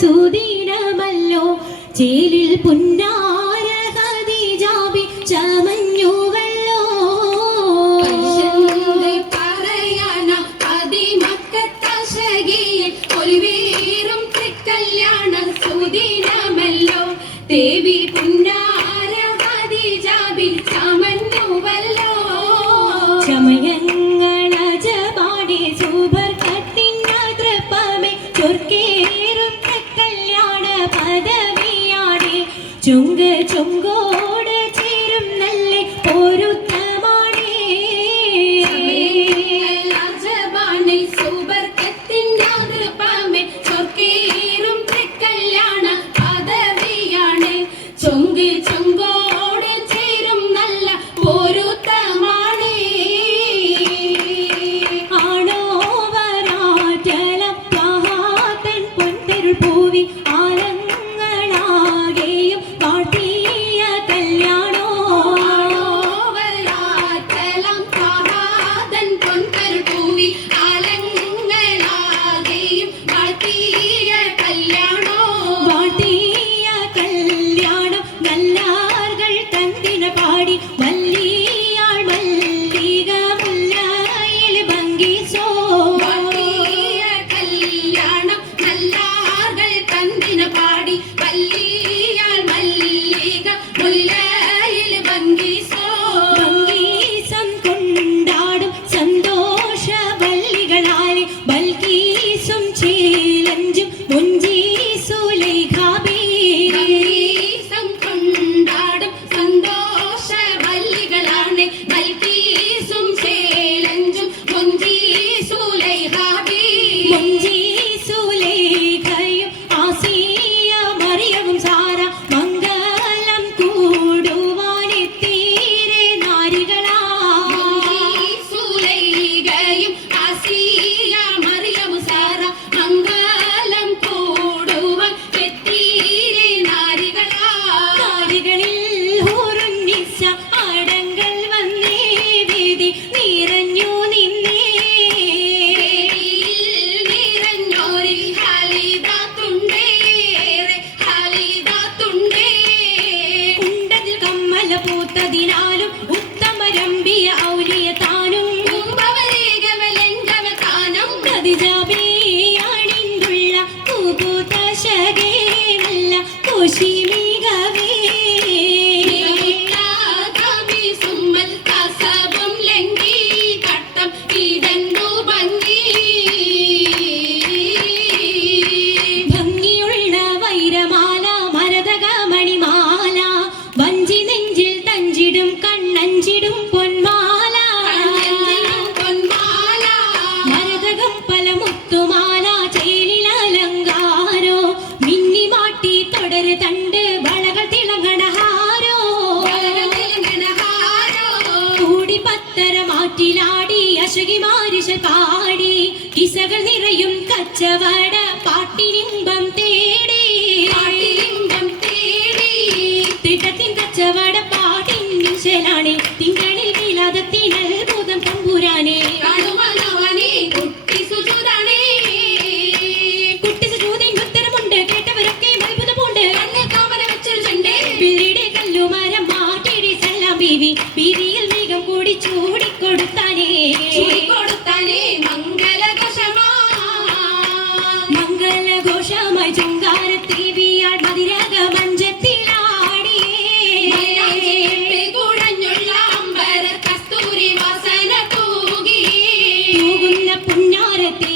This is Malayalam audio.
സുദിനമല്ലോ ചേലിൽ പുന്നാര ഖദീജാബി ചമഞ്ഞുവല്ലോ പറയാന അതിമക്കത്തശകിയിൽ ഒരു വീറും കല്യാണ സുദിനമല്ലോ ദേവി പുന്നാര ഖദീജാബി ചമഞ്ഞുവല്ലോ ചമയങ്ങളജപാടി സുബർക്കത്തിനതൃപ്പമേ ചൊർക്കേറും കല്യാണ പദവിയാടി ചുങ്ക് ചുങ്കോട് ചേരും നല്ല പൊരുത്തമാടി രാജബാണി സുബർക്കത്തിനതൃപ്പമേ ചൊർക്കേറും കല്യാണ പദവിയാണ് ചുങ്ക് ചുങ്കോട് ചേരും നല്ല പൊരുത്തമാണ് ആണോ വരാറ്റലം മഹാതൻ പൊൻതെരുൾ പൂവി ആലങ്ങളാകെയും കാട്ടിയ കല്യാണോ വരാറ്റലം മഹാതൻ പൊൻതെരുൾ പൂവി ആലങ്ങളാകെയും കാട്ടിയ കല്യാണോ വാട്ടിയ കല്യാണം നല്ലാർകൾ തന്തിന പാടി മല്ലിയാൾ മല്ലിക മുല്ലയിൽ ഭംഗിസോ വാട്ടിയ കല്യാണം നല്ലാർകൾ തന്തിന പാടി വല്ലിയാൾ മല്ലിക മുല്ലയിൽ ഭംഗിസോ ഭംഗീസം കൊണ്ടാടും സന്തോഷ വല്ലികളാലെ ബൽക്കീസും ചേലഞ്ചും മുഞ്ചീസുലൈഖാബി ഭംഗീസം കൊണ്ടാടും സന്തോഷ വല്ലികളാണ് ബൽക്കീസും ചേലഞ്ചും മുഞ്ചീസുലൈഖാബി മുഞ്ചീസുലൈഖയും ആസിയ മറിയവും സാര മംഗലം കൂടുവാനെത്തീരെ നാരികളാ സുലൈഖയും ആസിയ മറിയം സാറ മംഗലം കൂടുവാൻ എത്തീരെ നാരികളാ നാരികളിൽ ഹൂറുന്നിസ അടങ്കൽ വന്നേ വീതി നിറഞ്ഞു നിന്നേ നിറഞ്ഞോരി ഹാലിദാത്തുണ്ടേറെ ഹാലിദാത്തുണ്ടേ ഉണ്ടതിൽ കമ്മല പൂത്തതിനാലും ഉത്തമരമ്പിയ ഔലിയ താനും കുംഭവരേഖവലങ്കവതാനം ഖദീജാബിയാണിന്തുള്ള കൂകൂതശകേ നല്ല കുശിമികവേ കവി സുമ്മൽ കസബം ലംഘി കട്ടം ഇതന്നു ഭംഗി ഭംഗിയുള്ള വൈരമാല മരതക മണിമാല വഞ്ചി നെഞ്ചിൽ തഞ്ചിടും കണ്ണഞ്ചിടും പൊന്മാല പൊന്മാല മരതകം പല മുത്തുമാല ചേലിലലങ്കാരോ മിന്നി മാട്ടി തുടര് തണ്ട് വളകൾ തിളങ്ങണഹാരോ കൂടി പത്തര മാറ്റിലാടി അശകി മാരിശ പാടി കിസകൾ നിറയും കച്ചവട പാട്ടിനിമ്പം തേടി തിട്ടത്തിൻ കച്ചവട പാട്ടിൻ നിശലാണേ തിങ്കളിൽ വിലാദത്തിൻ അത്ഭുതം തമ്പുരാനേ കുട്ടി സുജൂതിൻ ഉത്തരമുണ്ട് കേട്ടവരൊക്കെ അത്ഭുതമുണ്ട് പിള്ളിയുടെ കല്ലുമരം മാറ്റിയുടെ സല്ലാം ബീവി ബീവിയിൽ വേഗം കൂടി ചൂടിക്കൊടുത്താനേ മംഗളഘോഷമായി ചുങ്കാരത്തേവിയാൾ മതിരക മഞ്ചത്തിലാടിയേ തൂകുന്ന പുന്നാരത്തെ